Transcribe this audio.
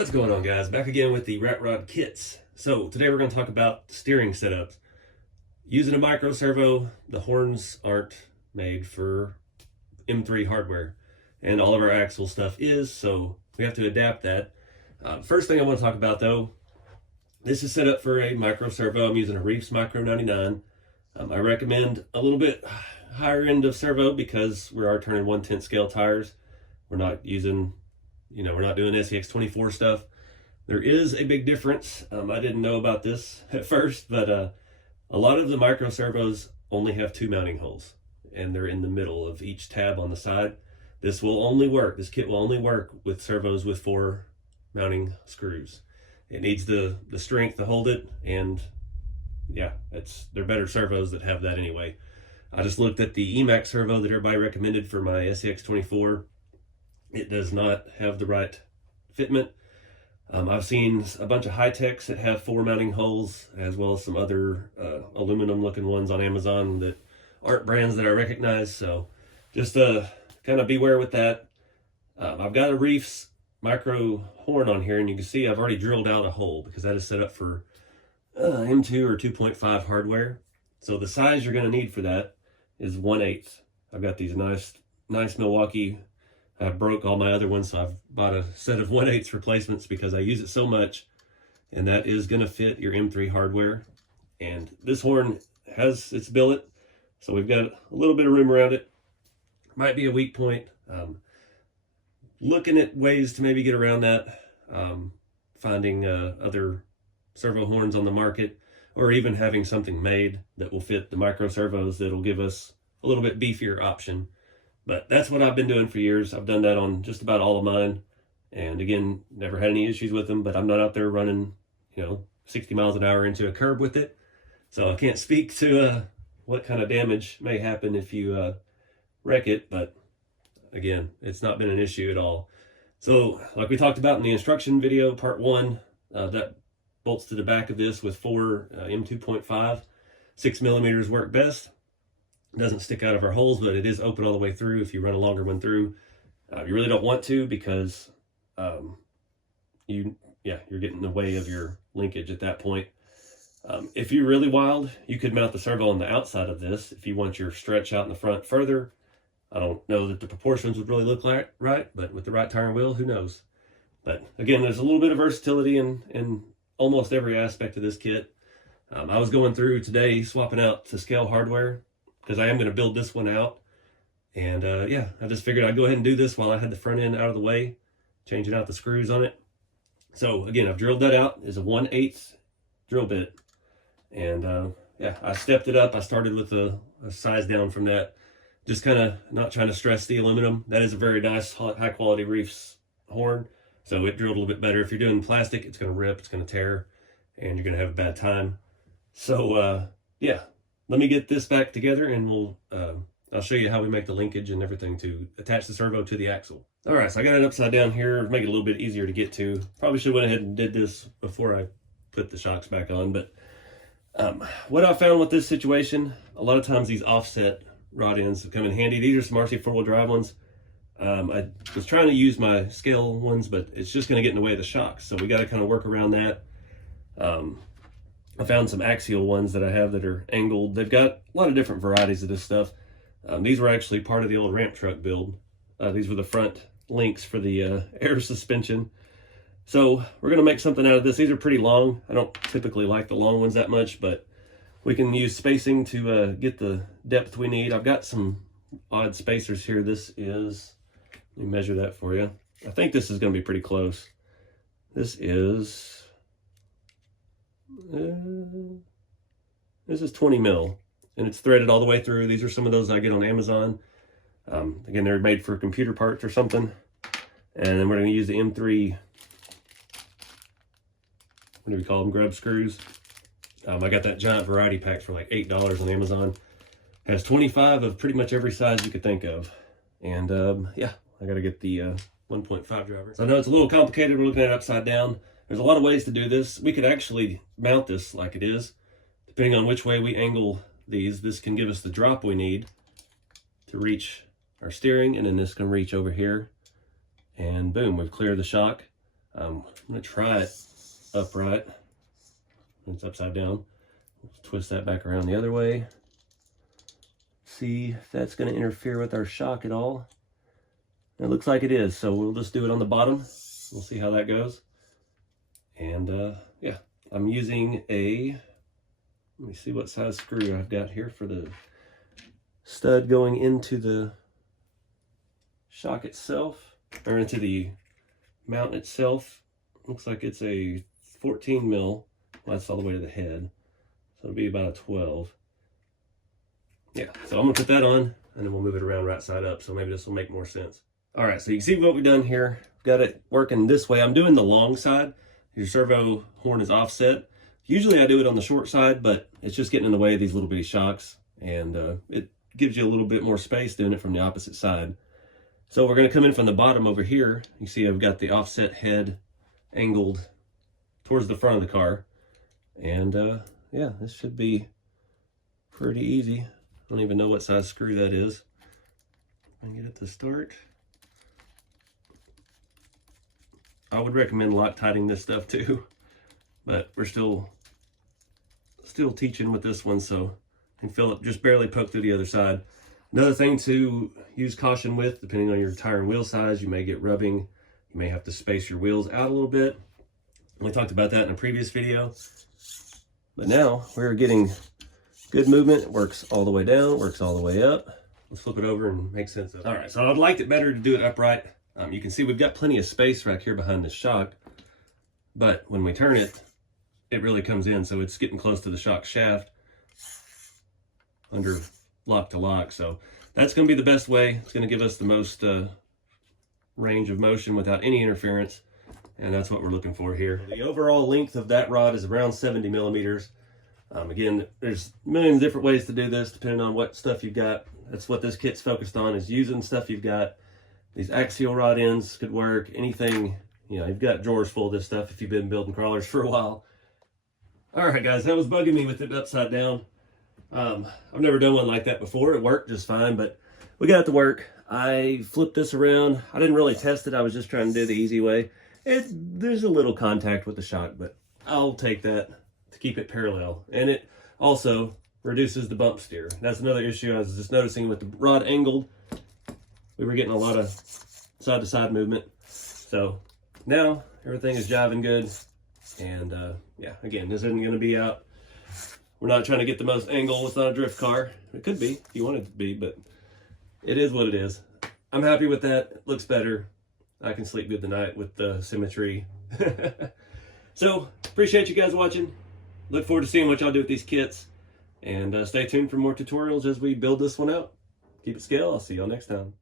What's going on, guys? Back again with the Rat Rod kits. So today we're going to talk about steering setups. Using a micro servo, the horns aren't made for M3 hardware, and all of our axle stuff is, so we have to adapt that. First thing I want to talk about though, this is set up for a micro servo. I'm using a Reefs Micro 99. I recommend a little bit higher end of servo because we are turning 1/10 scale tires. We're not using, we're not doing SEX24 stuff. There is a big difference. I didn't know about this at first, but a lot of the micro servos only have 2 mounting holes, and they're in the middle of each tab on the side. This kit will only work with servos with 4 mounting screws. It needs the strength to hold it, and yeah, they're better servos that have that anyway. I just looked at the EMAX servo that everybody recommended for my SEX24. It does not have the right fitment. I've seen a bunch of high-techs that have 4 mounting holes, as well as some other aluminum looking ones on Amazon that aren't brands that I recognize. So just kind of beware with that. I've got a Reefs micro horn on here, and you can see I've already drilled out a hole because that is set up for M2 or 2.5 hardware. So the size you're going to need for that is 1/8. I've got these nice Milwaukee. I broke all my other ones, so I've bought a set of 1/8 replacements because I use it so much, and that is going to fit your M3 hardware. And this horn has its billet, so we've got a little bit of room around it. Might be a weak point. Looking at ways to maybe get around that, finding other servo horns on the market, or even having something made that will fit the micro servos that'll give us a little bit beefier option. But that's what I've been doing for years. I've done that on just about all of mine. And again, never had any issues with them, but I'm not out there running, 60 miles an hour into a curb with it. So I can't speak to what kind of damage may happen if you wreck it. But again, it's not been an issue at all. So like we talked about in the instruction video, part 1, that bolts to the back of this with 4 M2.5. 6 millimeters work best. It doesn't stick out of our holes, but it is open all the way through if you run a longer one through. You really don't want to because you're getting in the way of your linkage at that point. If you're really wild, you could mount the servo on the outside of this if you want your stretch out in the front further. I don't know that the proportions would really look like right, but with the right tire and wheel, who knows? But again, there's a little bit of versatility in almost every aspect of this kit. I was going through today swapping out to scale hardware because I am going to build this one out. And I just figured I'd go ahead and do this while I had the front end out of the way, changing out the screws on it. So again, I've drilled that out. It's a 1/8 drill bit. And I stepped it up. I started with a size down from that. Just kind of not trying to stress the aluminum. That is a very nice, high quality Reefs horn. So it drilled a little bit better. If you're doing plastic, it's going to rip, it's going to tear, and you're going to have a bad time. So let me get this back together, and I'll show you how we make the linkage and everything to attach the servo to the axle. All right, so I got it upside down here, make it a little bit easier to get to. Probably should have went ahead and did this before I put the shocks back on, but what I found with this situation, a lot of times these offset rod ends come in handy. These are some RC 4-wheel drive ones. I was trying to use my scale ones, but it's just going to get in the way of the shocks, so we got to kind of work around that. I found some axial ones that I have that are angled. They've got a lot of different varieties of this stuff. These were actually part of the old ramp truck build. These were the front links for the air suspension. So we're going to make something out of this. These are pretty long. I don't typically like the long ones that much, but we can use spacing to get the depth we need. I've got some odd spacers here. This is, let me measure that for you. I think this is going to be pretty close. This is 20 mil, and it's threaded all the way through. These are some of those I get on Amazon. Again, they're made for computer parts or something. And then we're going to use the M3, what do we call them, grub screws. I got that giant variety pack for like $8 on Amazon. Has 25 of pretty much every size you could think of. And I got to get the 1.5 driver. So I know it's a little complicated. We're looking at it upside down. There's a lot of ways to do this. We could actually mount this like it is. Depending on which way we angle these, this can give us the drop we need to reach our steering, and then this can reach over here, and boom, we've cleared the shock. I'm going to try it upright. It's upside down. Let's twist that back around the other way. See if that's going to interfere with our shock at all. It looks like it is, so we'll just do it on the bottom. We'll see how that goes. And yeah, I'm using let me see what size screw I've got here for the stud going into the shock itself, or into the mount itself. Looks like it's a 14 mil. Well, that's all the way to the head. So it'll be about a 12. Yeah, so I'm gonna put that on and then we'll move it around right side up. So maybe this will make more sense. All right, so you can see what we've done here. Got it working this way. I'm doing the long side. Your servo horn is offset. Usually I do it on the short side, but it's just getting in the way of these little bitty shocks, and it gives you a little bit more space doing it from the opposite side. So we're going to come in from the bottom over here. You see I've got the offset head angled towards the front of the car, and yeah, this should be pretty easy. I don't even know what size screw that is. I can get it to start. I would recommend Loctiting this stuff too, but we're still teaching with this one, so I can feel it just barely poke through the other side. Another thing to use caution with, depending on your tire and wheel size, you may get rubbing. You may have to space your wheels out a little bit. We talked about that in a previous video. But now we're getting good movement. It works all the way down, works all the way up. Let's flip it over and make sense of it. All right, so I'd like it better to do it upright. You can see we've got plenty of space right here behind the shock, but when we turn it, it really comes in, so it's getting close to the shock shaft under lock to lock. So that's going to be the best way. It's going to give us the most range of motion without any interference, and that's what we're looking for here. The overall length of that rod is around 70 millimeters. Again, there's millions of different ways to do this depending on what stuff you've got. That's what this kit's focused on, is using stuff you've got. These axial rod ends could work. Anything, you know, you've got drawers full of this stuff if you've been building crawlers for a while. All right, guys, that was bugging me with it upside down. I've never done one like that before. It worked just fine, but we got it to work. I flipped this around. I didn't really test it. I was just trying to do the easy way. There's a little contact with the shock, but I'll take that to keep it parallel. And it also reduces the bump steer. That's another issue I was just noticing with the rod angled. We were getting a lot of side-to-side movement. So now everything is jiving good. And yeah, again, this isn't going to be out. We're not trying to get the most angle. It's not a drift car. It could be if you want it to be, but it is what it is. I'm happy with that. It looks better. I can sleep good tonight with the symmetry. So appreciate you guys watching. Look forward to seeing what y'all do with these kits. And stay tuned for more tutorials as we build this one out. Keep it scale. I'll see y'all next time.